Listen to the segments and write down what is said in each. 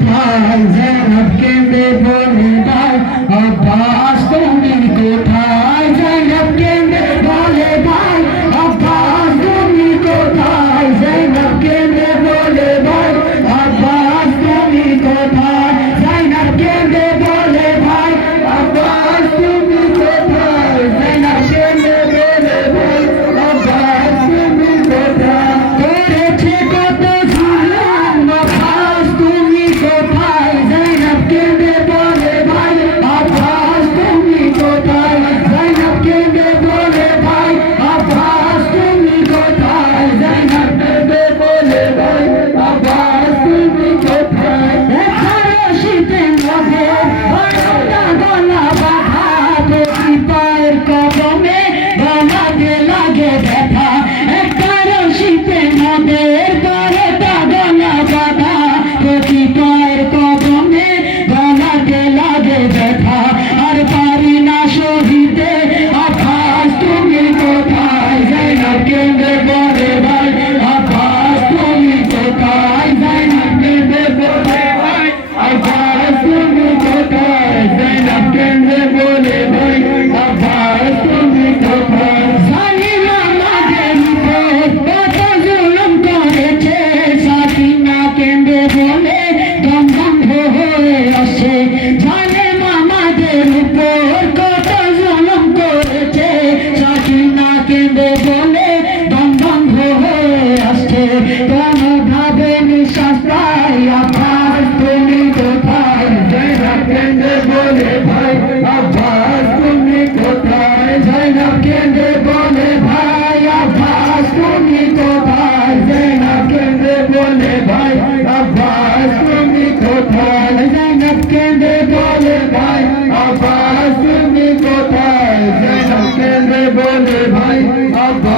my head. কেন্দ্রের भाई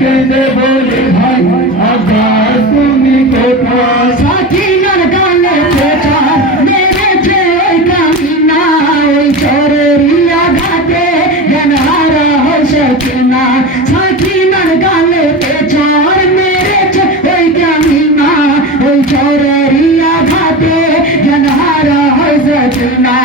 কেঁদে বলে ভাই আবার তুমি কোথায়? সাকিনার গালে প্রচার মেরেছে ওই কামিনা ওই চরের আঘাতে জ্ঞান হারা হয়েছে কিনা সাকিনার গালে প্রচার মেরেছে ওই কামিনা ওই চরের আঘাতে জ্ঞান হারা হয়েছে কিনা